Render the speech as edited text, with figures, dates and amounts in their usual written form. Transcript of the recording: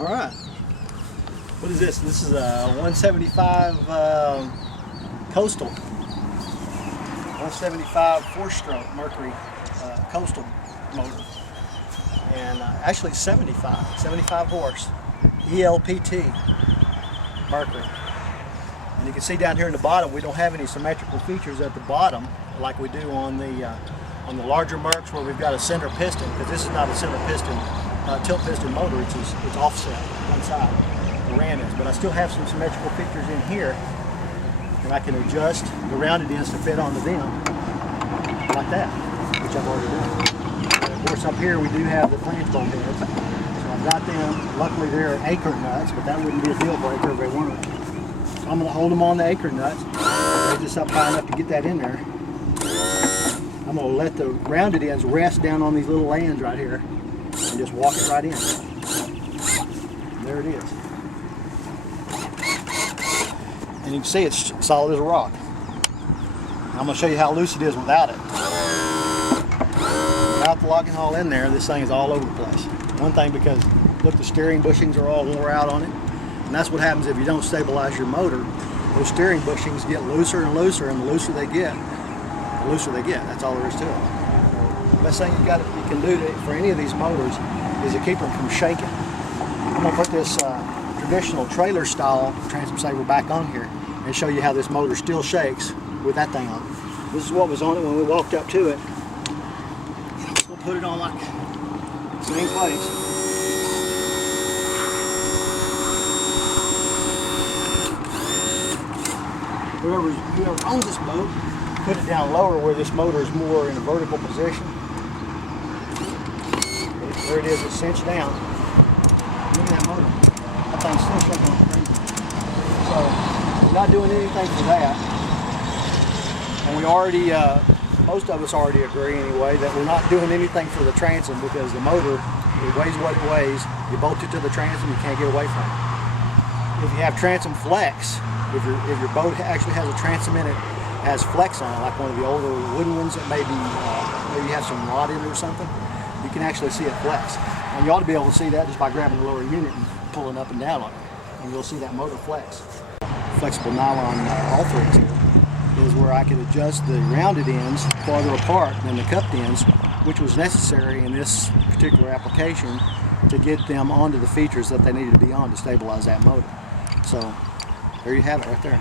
All right. What is this? This is a 175 coastal. 175 four-stroke Mercury coastal motor. And actually 75 horse. ELPT Mercury. And you can see down here in the bottom, we don't have any symmetrical features at the bottom like we do on the larger Mercs where we've got a center piston, because this is not a center piston, tilt piston motor. It's offset one side, the ram is. But I still have some symmetrical features in here, and I can adjust the rounded ends to fit onto them like that, which I've already done. And of course, up here we do have the flange bolt heads, so I've got them. Luckily, they're anchor nuts, but that wouldn't be a deal breaker if they weren't. So I'm going to hold them on the anchor nuts. They're just up high enough to get that in there. I'm going to let the rounded ends rest down on these little lands right here and just walk it right in. And there it is. And you can see it's solid as a rock. I'm going to show you how loose it is without it. Without the locking hall in there, this thing is all over the place. One thing, because look, the steering bushings are all wore out on it. And that's what happens if you don't stabilize your motor. Those steering bushings get looser and looser, and the looser they get, that's all there is to it. The best thing you can do for any of these motors is to keep them from shaking. I'm going to put this traditional trailer style transom saver back on here and show you how this motor still shakes with that thing on. This is what was on it when we walked up to it. We'll put it on like same place. Whoever owns this boat, put it down lower where this motor is more in a vertical position. There it is, it's cinched down. Look at that motor. That thing's still shaking like crazy. So, we're not doing anything for that. And we already, most of us already agree anyway, that we're not doing anything for the transom, because the motor, it weighs what it weighs. You bolt it to the transom, you can't get away from it. If you have transom flex, if your boat actually has a transom in it, has flex on it, like one of the older wooden ones that maybe have some rod in it or something, you can actually see it flex. And you ought to be able to see that just by grabbing the lower unit and pulling up and down on it. And you'll see that motor flex. Flexible nylon all threads here is where I could adjust the rounded ends farther apart than the cupped ends, which was necessary in this particular application to get them onto the features that they needed to be on to stabilize that motor. So there you have it right there.